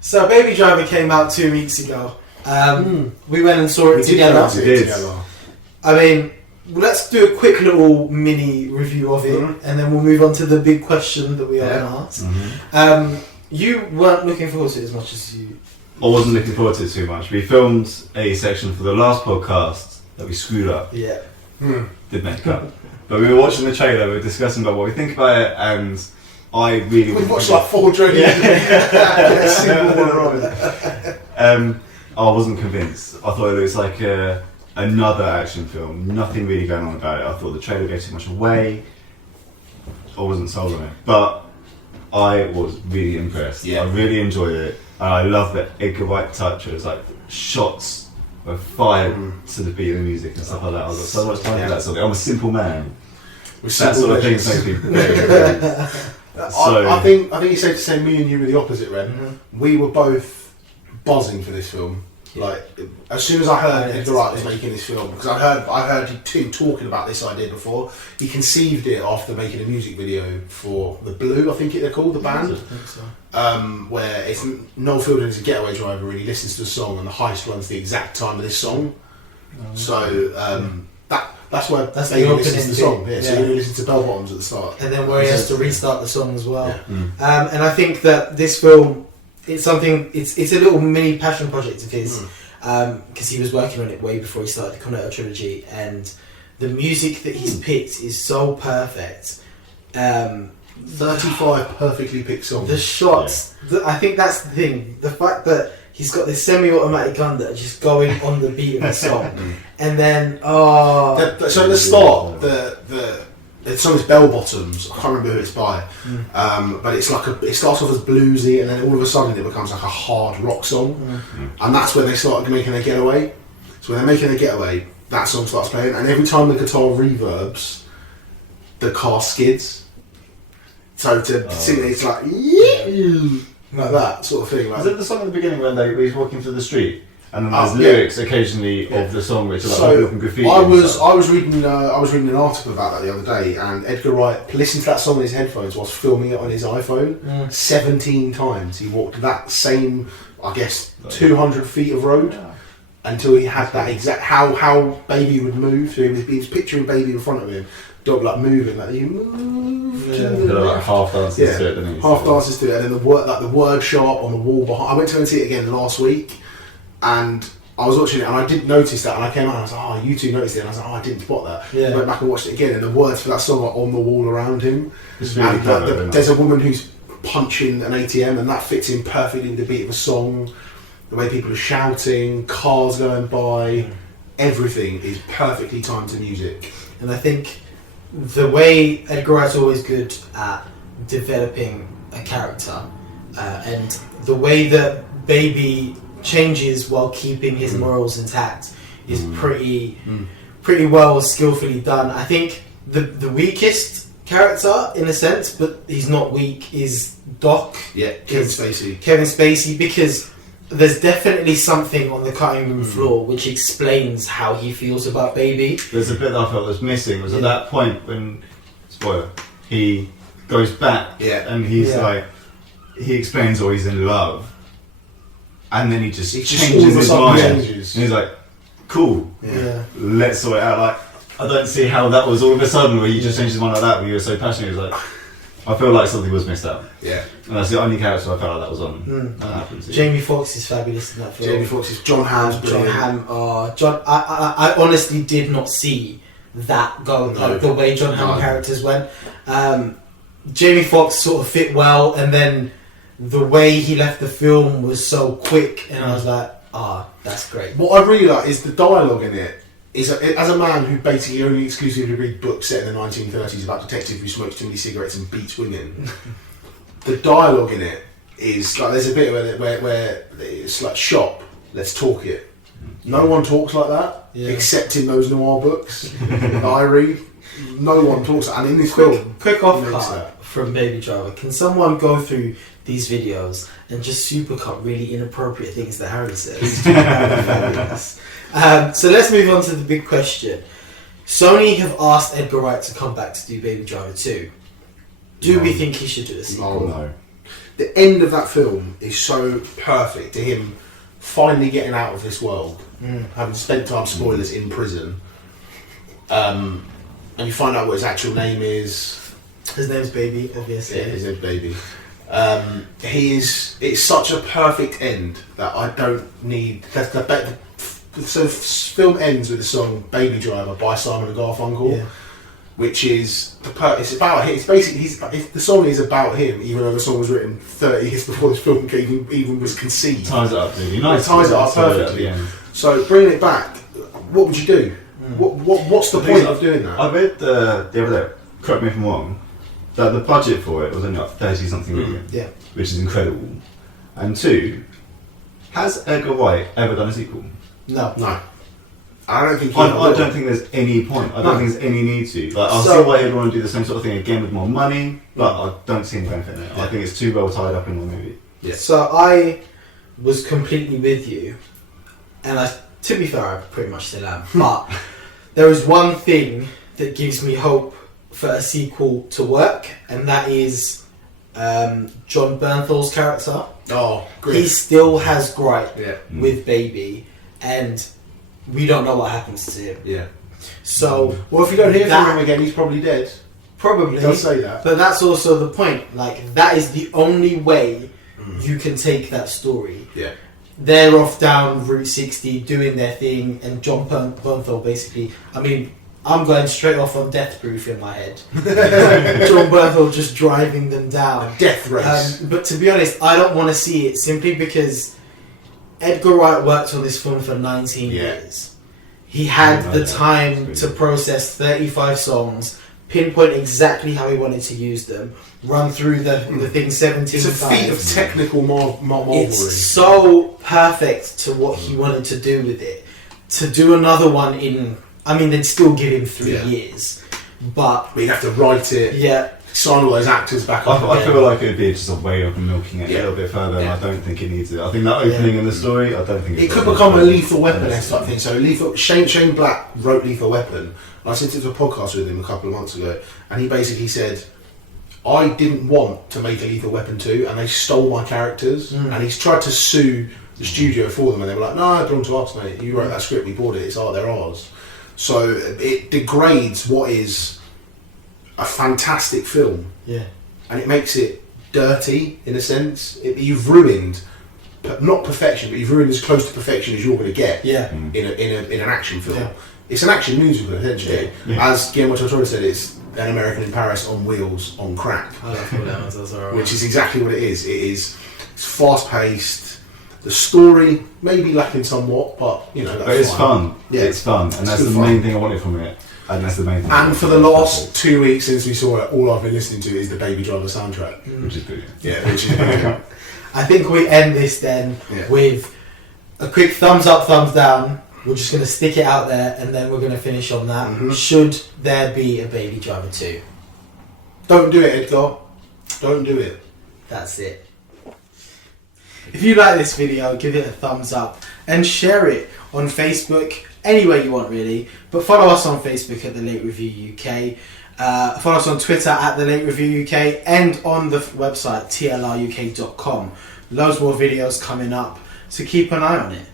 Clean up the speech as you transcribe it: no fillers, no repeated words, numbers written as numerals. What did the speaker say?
So Baby Driver came out 2 weeks ago. We went and saw it together. I mean, let's do a quick little mini review of it, and then we'll move on to the big question that we are going to ask. You weren't looking forward to it as much as you... I wasn't looking forward to it too much. We filmed a section for the last podcast that we screwed up. Yeah. Did make up. But we were watching the trailer, we were discussing about what we think about it, and I really... We watched like 4 trailers. I wasn't convinced. I thought it was like another action film. Nothing really going on about it. I thought the trailer gave too much away. I wasn't sold on it. But I was really impressed. Yeah. I really enjoyed it. And I love that Edgar Wright touch. It was like shots were fired to the beat of the music and stuff like that. I got so much time for that sort of thing. I'm a simple man. That sort of thing makes me very I think it's safe to say me and you were the opposite, Ren. We were both buzzing for this film. Like, as soon as I heard Edgar Wright was making this film, because I heard him talking about this idea before. He conceived it after making a music video for The Blue, I think they're called, the band. I think so. Where it's Noel Fielding is a getaway driver, and he listens to the song, and the heist runs the exact time of this song. That's why they listen to the song. Yeah, so you listen to Bell Bottoms at the start, and then where he has to restart the song as well. Yeah. And I think that this film, it's something. It's a little mini passion project of his, because he was working on it way before he started the Cornetto trilogy, and the music that he's picked is so perfect. 35 perfectly picked songs. The shots, I think that's the thing. The fact that he's got this semi-automatic gun that are just going on the beat of the song, and then so at the start, the song is Bell Bottoms. I can't remember who it's by, but it's like it starts off as bluesy, and then all of a sudden it becomes like a hard rock song, and that's when they started making their getaway. So when they're making their getaway, that song starts playing, and every time the guitar reverbs, the car skids. So to sing it, it's like like that sort of thing. Like, is it the song at the beginning when he's walking through the street and then there's lyrics occasionally of the song which are like open graffiti? I was reading an article about that the other day, and Edgar Wright listened to that song in his headphones whilst filming it on his iPhone 17 times. He walked that same, I guess, 200 feet of road until he had that exact how Baby would move. So he was picturing Baby in front of him. Like moving, like you move. Like half dances to it, didn't he? Half dances to it, and then the word sharp on the wall behind. I went to go and see it again last week, and I was watching it, and I did notice that, and I came out and I was like, "Oh, you two noticed it," and I was like, "Oh, I didn't spot that." I went back and watched it again, and the words for that song are on the wall around him. It's really clever, there's a woman who's punching an ATM, and that fits in perfectly with the beat of a song. The way people are shouting, cars going by, everything is perfectly timed to music, and I think the way Edgar Wright's always good at developing a character, and the way that Baby changes while keeping his morals intact is pretty well skillfully done. I think the weakest character, in a sense, but he's not weak, is Doc. Yeah, Kevin Spacey, because there's definitely something on the cutting room floor which explains how he feels about Baby. There's a bit that I felt was missing, was at that point when, spoiler, he goes back and he's like, he explains he's in love, and then he just changes his mind, and he's like, cool, let's sort it out. Like, I don't see how that was all of a sudden where you just changed his mind like that, when you were so passionate. It was like, I feel like something was missed out. Yeah. And that's the only character I felt like that was on. That happened to Jamie Foxx is fabulous in that film. Jamie Foxx is John Hamm's brilliant. I honestly did not see that go like the way John Hamm characters went. Jamie Foxx sort of fit well, and then the way he left the film was so quick, and I was like, that's great. What I really like is the dialogue in it. As a man who basically only exclusively read books set in the 1930s about detectives who smokes too many cigarettes and beats women, the dialogue in it is like, there's a bit where it's like, shop, let's talk it. No one talks like that, except in those noir books that I read. No one talks like that. And in this film, quick off-cut from Baby Driver, can someone go through these videos and just supercut really inappropriate things that Harry says? Fabulous. So let's move on to the big question. Sony have asked Edgar Wright to come back to do Baby Driver 2. Do we think he should do a sequel? No. The end of that film is so perfect to him finally getting out of this world, having spent time, spoilers, in prison. And you find out what his actual name is. His name's Baby, obviously. Yeah, his name's Baby. It's such a perfect end that I don't need. So the film ends with the song "Baby Driver" by Simon and Garfunkel, which is it's about him. It's basically the song is about him, even though the song was written 30 years before this film even was conceived. Ties it up really nice. It ties it up perfectly. So bringing it back, what would you do? What's the point of doing that? I read the other day, correct me if I'm wrong, that the budget for it was only like 30 something million, which is incredible. And 2, has Edgar Wright ever done a sequel? No. I don't think. I don't think there's any point. I don't think there's any need to. Like, I'll see why he'd want to do the same sort of thing again with more money, but I don't see any benefit in it. I think it's too well tied up in one movie. Yeah. So I was completely with you, and to be fair, I pretty much still am. But there is one thing that gives me hope for a sequel to work, and that is John Bernthal's character. Oh, great. He still has gripe with Baby, and we don't know what happens to him. Yeah. So, well, if you don't hear from him again, he's probably dead. Probably. They'll say that. But that's also the point. Like, that is the only way you can take that story. Yeah. They're off down Route 60 doing their thing, and John Bernthal basically, I mean, I'm going straight off on Death Proof in my head. John Bernthal just driving them down. Death race. But to be honest, I don't want to see it simply because Edgar Wright worked on this film for 19 years. He had the time to process 35 songs, pinpoint exactly how he wanted to use them, run through the thing 17 times. It's a feat of technical marvelry. It's so perfect to what he wanted to do with it. To do another one they'd still give him 3 years. But you'd have to write it. Yeah. Sign all those actors back up. I feel like it'd be just a way of milking it a little bit further, and I don't think it needs it. I think that opening in the story, I don't think it could become a Lethal Weapon type thing. So Shane Black wrote Lethal Weapon. I listened to a podcast with him a couple of months ago, and he basically said, I didn't want to make a Lethal Weapon 2, and they stole my characters, and he's tried to sue the studio for them, and they were like, no, it belonged to us, mate. You wrote that script, we bought it, they're ours. So it degrades what is a fantastic film, and it makes it dirty in a sense. You've ruined, not perfection, but you've ruined as close to perfection as you're going to get in an action film. It's an action musical essentially. As Guillermo del Toro said, it's an American in Paris on wheels on crack, which is exactly what it is. It's fast paced. The story may be lacking somewhat, but that's it's fine. Fun. Yeah, it's fun, and that's the main thing I wanted from it. And that's the main thing. And for the last 2 weeks since we saw it, all I've been listening to is the Baby Driver soundtrack, which is good. Yeah, which is good. I think we end this then with a quick thumbs up, thumbs down. We're just going to stick it out there, and then we're going to finish on that. Should there be a Baby Driver 2? Don't do it, Edgar. Don't do it. That's it. If you like this video, give it a thumbs up and share it on Facebook, anywhere you want really. But follow us on Facebook at The Late Review UK. Follow us on Twitter at The Late Review UK and on the website TLRUK.com. Loads more videos coming up, so keep an eye on it.